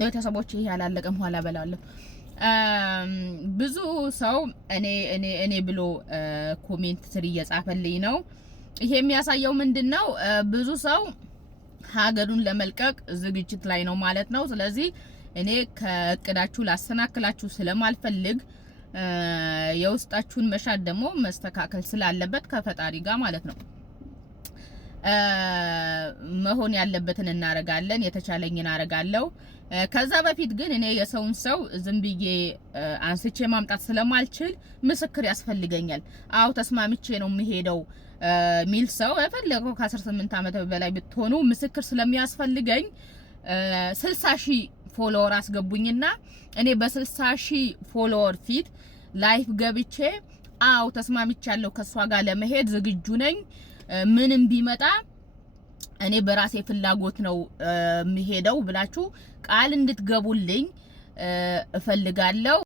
ቤተሰቦች ይሄ ያላለቀም ኋላ በላለሁ። ብዙ ሰው እኔ ብሎ ኮሜንት ስር እየጻፈልኝ ነው። ይሄ የሚያሳየው ምንድነው? ብዙ ሰው ሀገሩን ለመልቀቅ ዝግጅት ላይ ነው ማለት ነው። ስለዚህ እኔ ከእቅዳችሁ ላሰናክላችሁ ስለማልፈልግ የውስጣችሁን መሻት ደግሞ መስተካከል ስላለበት ከፈጣሪ ጋር ማለት ነው መሆን ያለበትን እናረጋለን። የተቻለኝን አረጋለሁ። ከዛ በፊት ግን እኔ የሰውን ሰው ዝም ብዬ አንስቼ ማምጣት ስለማልችል ምስክር ያስፈልገኛል። አው ተስማምቼ ነው የሚሄደው ሚል ሰው የፈለገው ከ18 ዓመት በላይ ብትሆኑ ምስክር ስለሚያስፈልገኝ 60,000 ፎሎወር አስገቡኝና እኔ በ60,000 ፎሎወር ፊት ላይፍ ገብቼ አው ተስማምቻለሁ ከሷ ጋር ለመሄድ ዝግጁ ነኝ ምንም ቢመጣ እኔ በራሴ ፍላጎት ነው የሚሄደው ብላችሁ ቃል እንድትገቡልኝ እፈልጋለሁ።